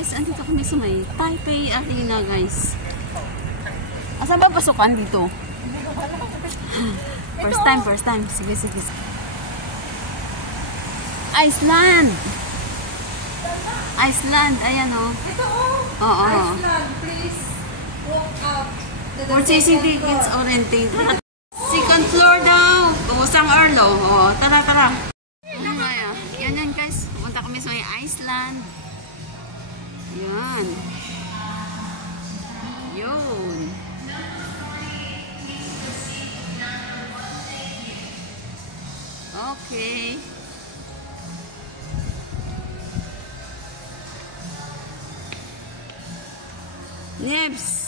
Guys, andito kami sa may Taipei Arena, guys. Asan ba pasukan dito? First time. Sige. Iceland, ayan o. Oo. Iceland, please walk out. Purchasing tickets or renting. Second floor daw. Kusang Arlo. Oo, tara. Yan guys. Pupunta kami sa may Iceland. Yan. Yun. Okay. Nebs.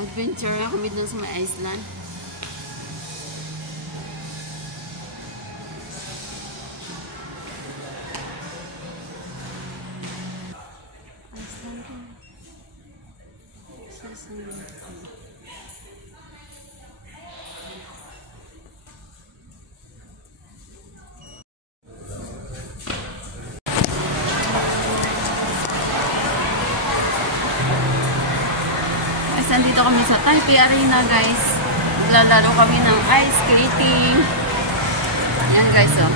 Adventure na kami dun sa may Iceland. Nandito kami sa Taipei Arena, guys. Maglalaro kami ng ice skating. Yan, guys, oh.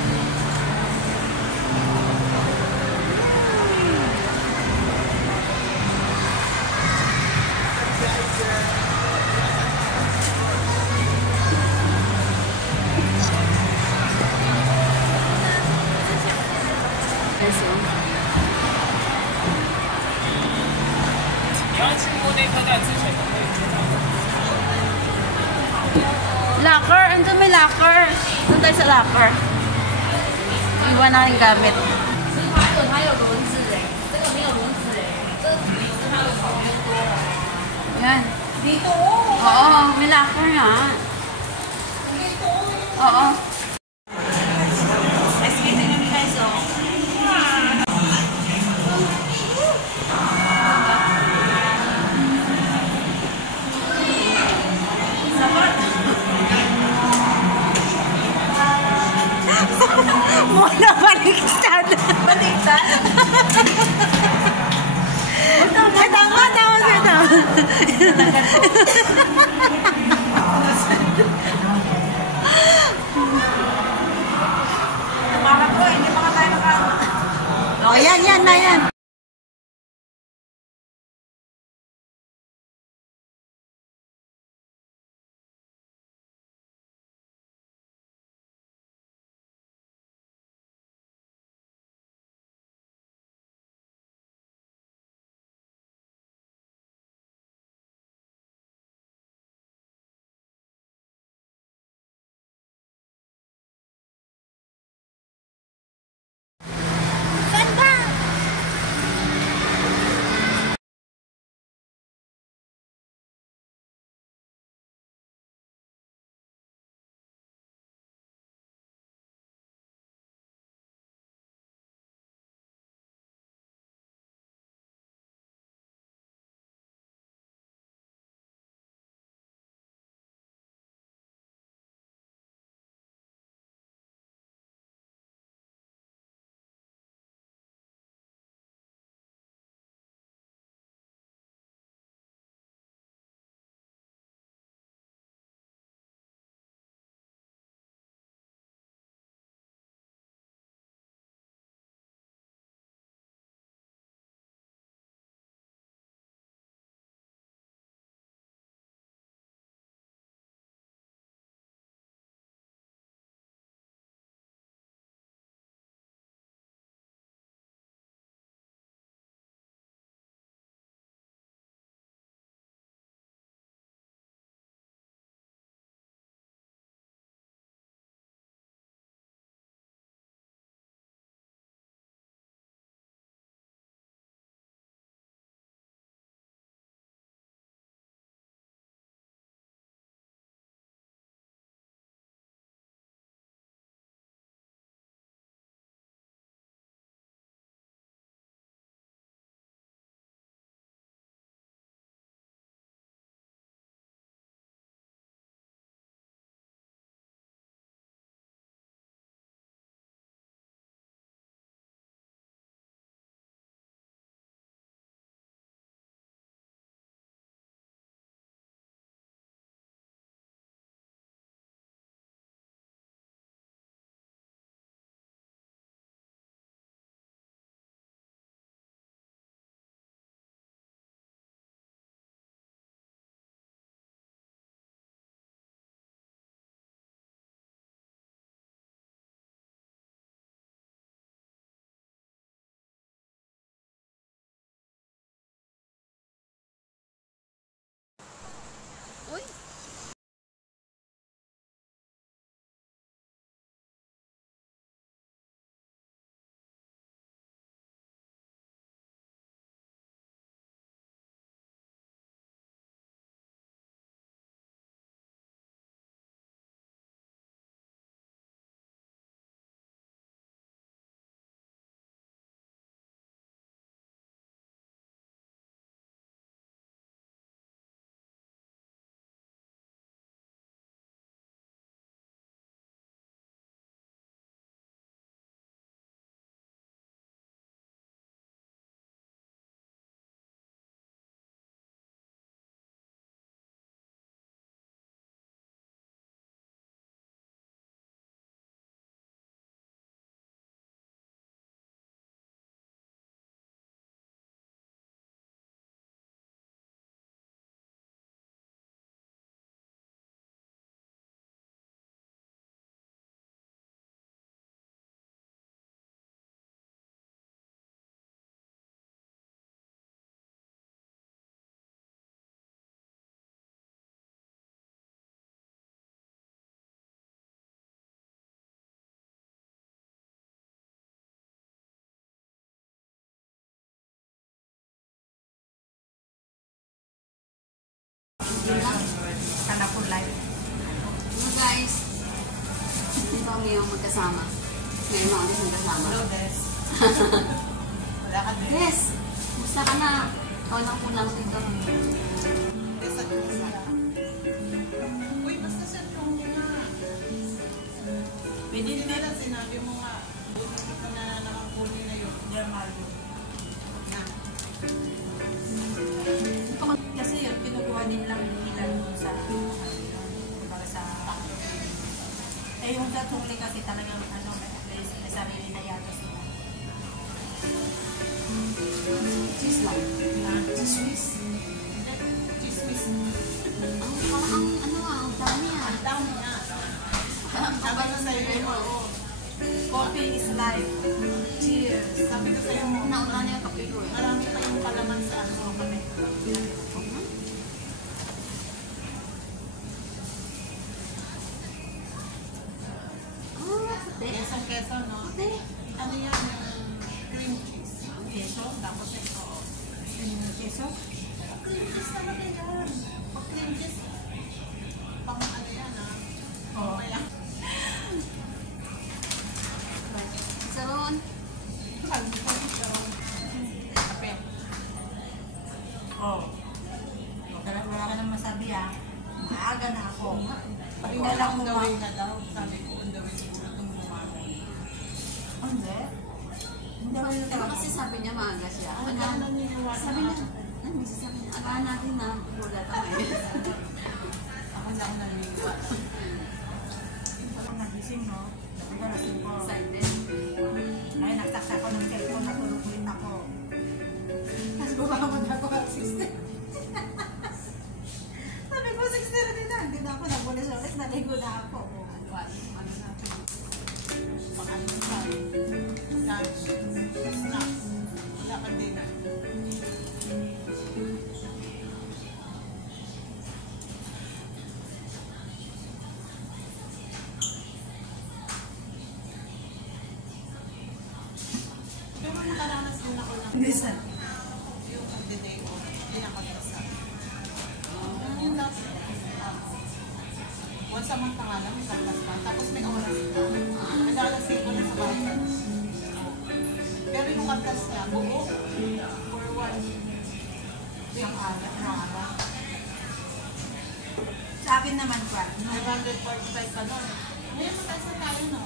Guys, oh. Locker, andun may locker. Doon tayo sa locker. Iwan na yung gamit. Yan. Dito. Oo, may locker nga. Dito. Oo. Muna baliktad. Baliktad? Ay, tama. Para po, hindi pa tayo naka... Oh, yan na yan. yung magkasama. Ngayon mga gusto kasama. Hello, Des. Wala ka, Des. Yes! Gusto ka na. Ikaw lang po lang dito. Des, at isa. Uy, basta sa yung nga. Pwede nila, sinabi mo nga. Buti ko na nakakuli na yun. Jamal. Na. Kasi yun, kinukuha din lang nila doon sa kumbaga sa yung sa tungli kasi talagang may sarili na yata sila. Cheese lang. Chismis. Chismis. Ang ang dami ah. Ang dami na. Sabi ko sa'yo mo, coffee is life. Cheers. Sabi ko sa'yo mo, Nauna na yung kape ko eh. marami pa yung palaman sa ano kami. Keso, no? Ano yan, yung cream cheese. Keso, tapos ito. Keso? Cream cheese talaga yan. Pag cream cheese, pang ano yan, ha? Oo. Saron. Kape. Oo. Wala ka nang masabi, ha? Maaga na ako. Pahinga lang mo na daw. Sabi ko, on the way siguro itong lumago. Hindi. Hindi ako yung talaga. Kasi sabi niya maaga siya. Ang ganda niniwala. Sabi niya, sabi niya, alaan natin na wala tayo. Ako na ako naniniwala. Ako nagising, no? Nagdalasing ko. Excited. Ay, nagsaksa ko ng cellphone, natulog ulit ako. Tapos bumangon ako at 16. Sabi ko, 16 rin na. Hindi na ako nagulis ulit. Naligo na ako. Ano natin? Pag-ano na. Lunch. Snack. Wala kang dinner. Pero nakaranas din ako ng Minsan. yung pagdiday ko, pinakagdasan. Yun lang. Once a month na nga lang, may kalpas pa. Tapos may oras ka. Nag-alasing ko na sa bahay. Pero yung kalpas niya, buo. For one isang araw. Sa akin naman, Kwan. 545 ka nun. Ngayon mataas na tayo, no?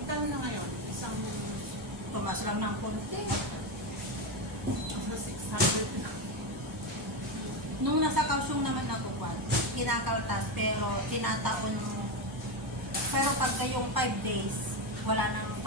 Ikaw na ngayon. Isang Tumas lang ng konti. sa 600 na. Nung nasa Kaohsiung naman ako, Kwan, kinakaltas, pero tinataon mo. Pero pagka yung 5 days, wala nang